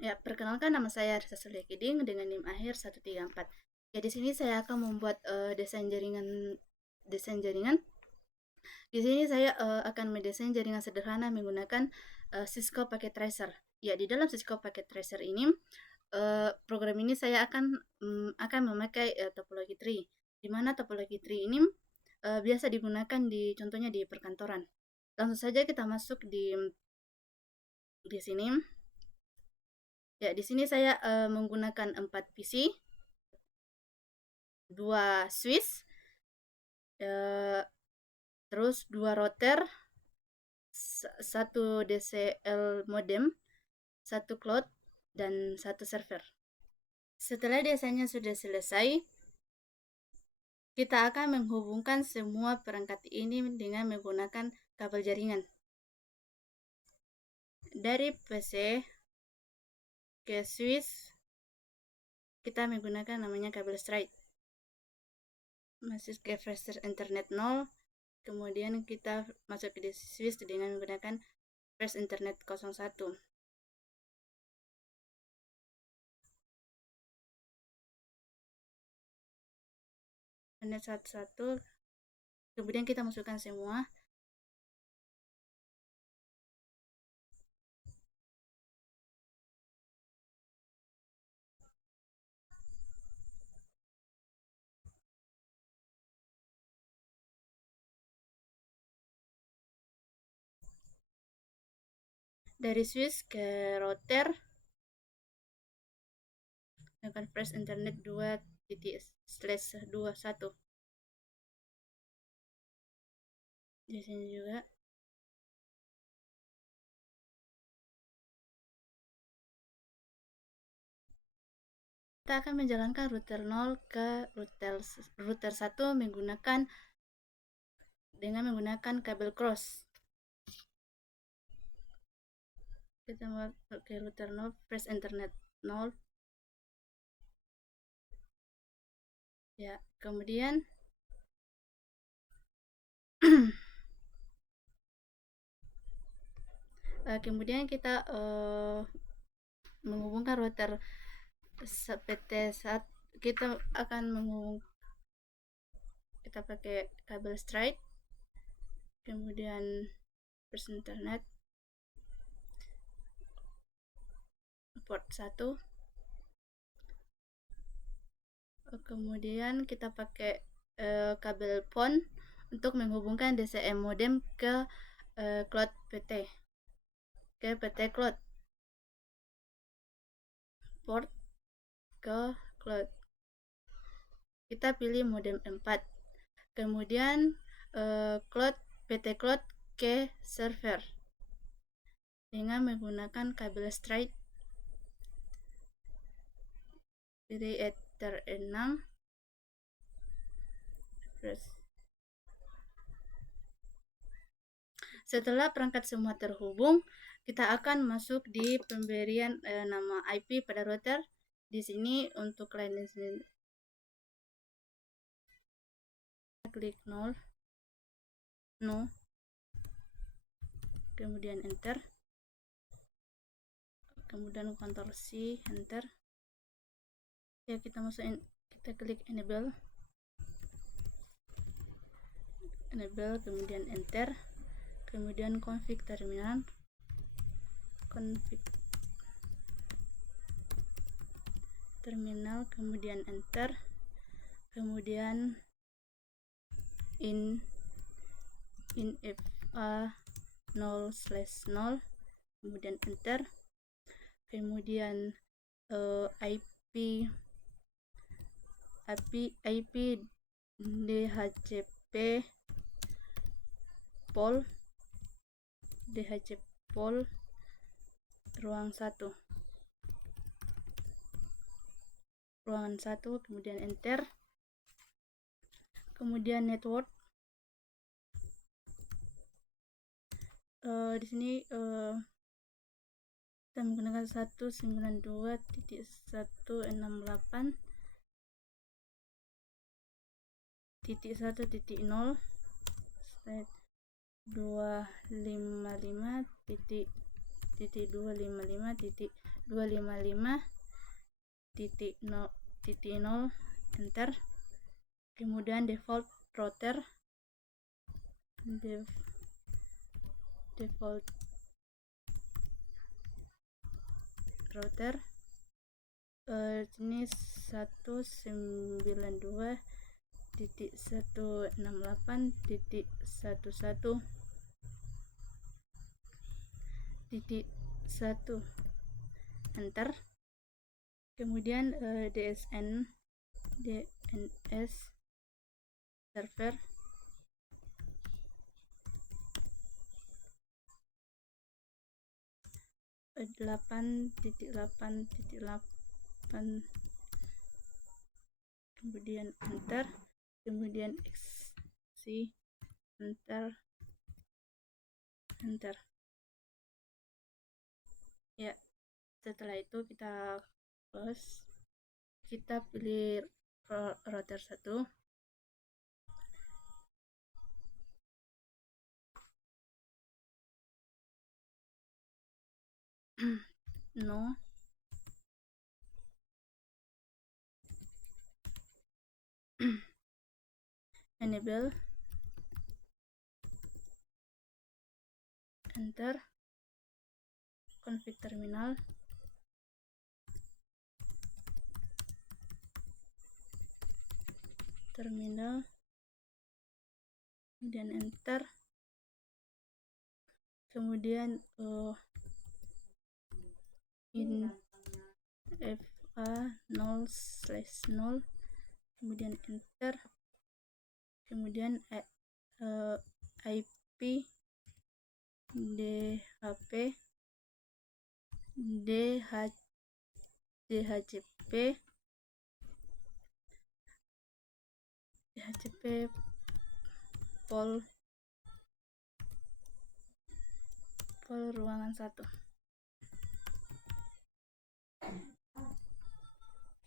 Ya, perkenalkan nama saya Risa Sulyakiding dengan NIM akhir 134. Ya, di sini saya akan membuat desain jaringan. Di sini saya akan mendesain jaringan sederhana menggunakan Cisco Packet Tracer. Ya, di dalam Cisco Packet Tracer ini program ini saya akan memakai topologi tree, di mana topologi tree ini biasa digunakan contohnya di perkantoran. Langsung saja kita masuk di sini. Ya, di sini saya menggunakan 4 PC, 2 Swiss, terus 2 router, 1 DCL modem, 1 cloud, dan 1 server. Setelah desainnya sudah selesai, kita akan menghubungkan semua perangkat ini dengan menggunakan kabel jaringan. Dari PC ke Swiss, kita menggunakan namanya kabel straight. Masuk ke Fresh Internet 0, kemudian kita masuk ke Swiss dengan menggunakan Fresh Internet 01. Internet 11, kemudian kita masukkan semua. Dari Swiss ke router dengan Fresh Internet 2./21. Di sini juga. Kita akan menjalankan router 0 ke router 1 menggunakan kabel cross. Kita masuk ke router 0, Fresh Internet 0. Ya, kemudian kita menghubungkan router PT1. Kita akan kita pakai kabel straight, kemudian Fresh Internet port 1, kemudian kita pakai kabel PON untuk menghubungkan DCM modem ke cloud PT, ke PT cloud, port ke cloud. Kita pilih modem 4, kemudian cloud PT cloud ke server dengan menggunakan kabel straight dari Ether 6. Setelah perangkat semua terhubung, kita akan masuk di pemberian nama IP pada router. Di sini untuk client di sini klik 0, no, kemudian enter, kemudian Ctrl C, enter. Ya, kita klik enable, kemudian enter, kemudian config terminal, kemudian enter, kemudian fa 0/0, kemudian enter, kemudian IP DHCP pol ruangan 1, kemudian enter, kemudian network. Di sini kita menggunakan 192.168.1.0 255.255.2 255.0 enter. Kemudian default router ini 192.168.11.1 enter. Kemudian DNS server 8.8.8, kemudian enter. Kemudian xc enter. Ya, setelah itu kita close, kita pilih router 1. No, enable, enter. Config terminal, kemudian enter. Kemudian in fa 0/0, kemudian enter. Kemudian IP DHCP pol ruangan 1,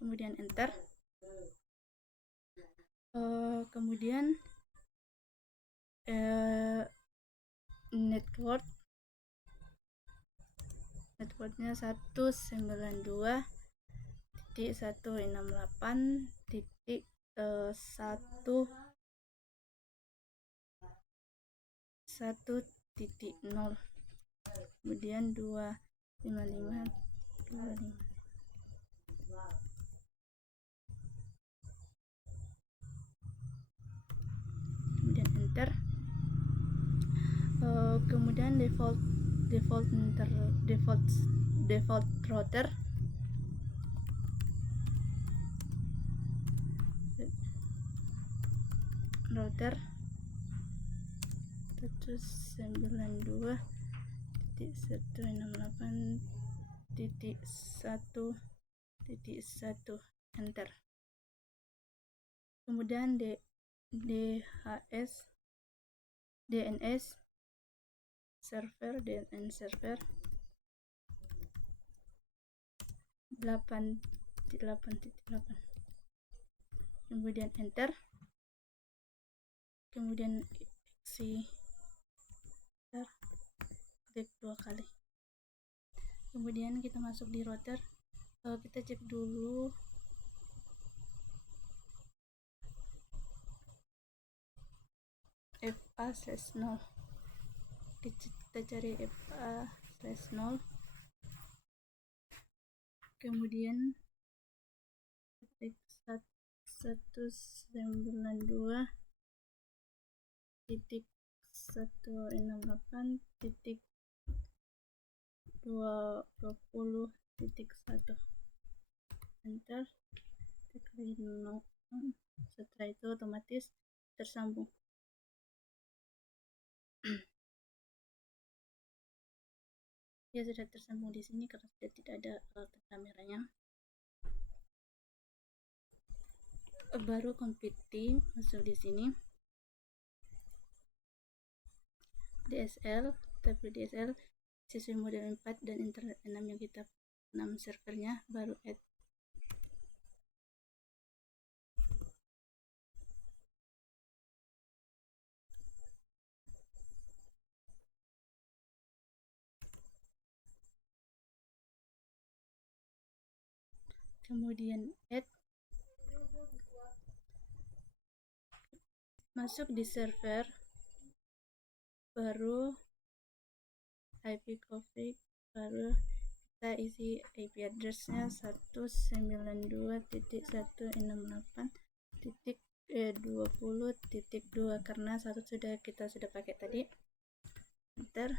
kemudian enter. Kemudian networknya 192.168.1.0, kemudian 255.25, kemudian enter. Kemudian default router 192.168.1.1 enter. Kemudian DNS server 8.8.8, kemudian enter. Kemudian xc klik 2 kali. Kemudian kita masuk di router, kita cek dulu fa/0. Kita cari fa/0, kemudian klik 192.168.20.1 enter. Kita klik no. Setelah itu otomatis tersambung. Ya, sudah tersambung di sini karena sudah tidak ada tanda merahnya. Baru computing masuk di sini. DSL, tapi DSL sesuai model 4 dan internet 6 yang kita 6 servernya, baru add. kemudian add, masuk di server, baru IP config, baru kita isi IP addressnya 192.168.20.2 karena kita sudah pakai tadi. Enter.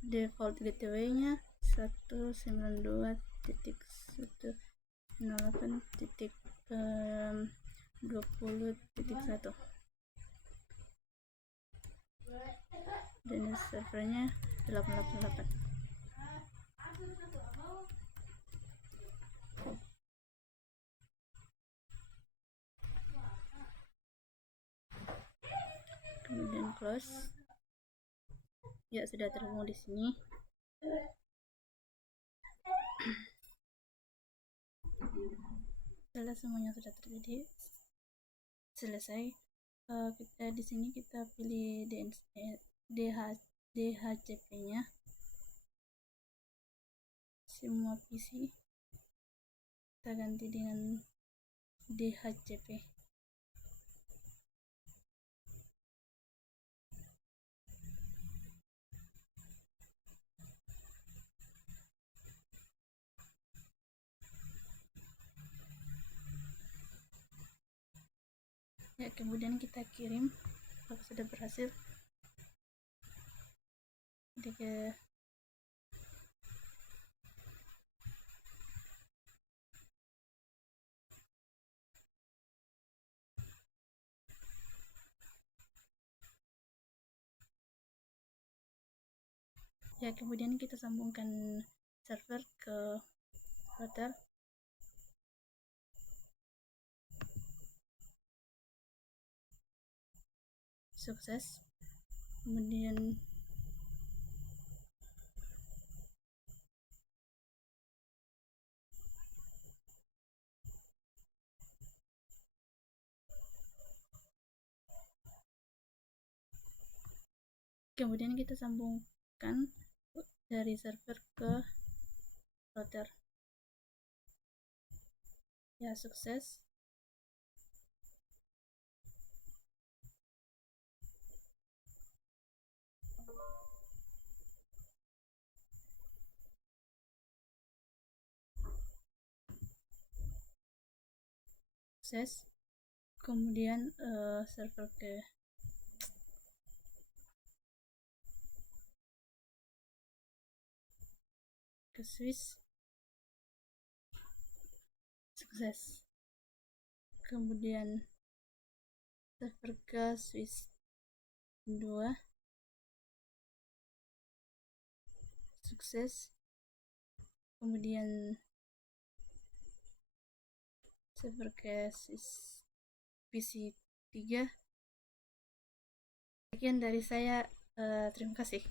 Default gateway-nya 192.168.20.1 dan servernya 888. Kemudian close. Ya, sudah terhubung di sini. Setelah semuanya sudah terjadi, selesai, kita di sini kita pilih DHCP-nya, semua PC kita ganti dengan DHCP. Ya, kemudian kita kirim. Kalau sudah berhasil, kemudian kita sambungkan server ke router. Sukses. Kemudian kita sambungkan dari server ke router. Ya, sukses. Kemudian server ke Swiss. Sukses. Kemudian server ke Swiss 2. Sukses. Kemudian server ke Swiss PC 3. Sekian dari saya, terima kasih.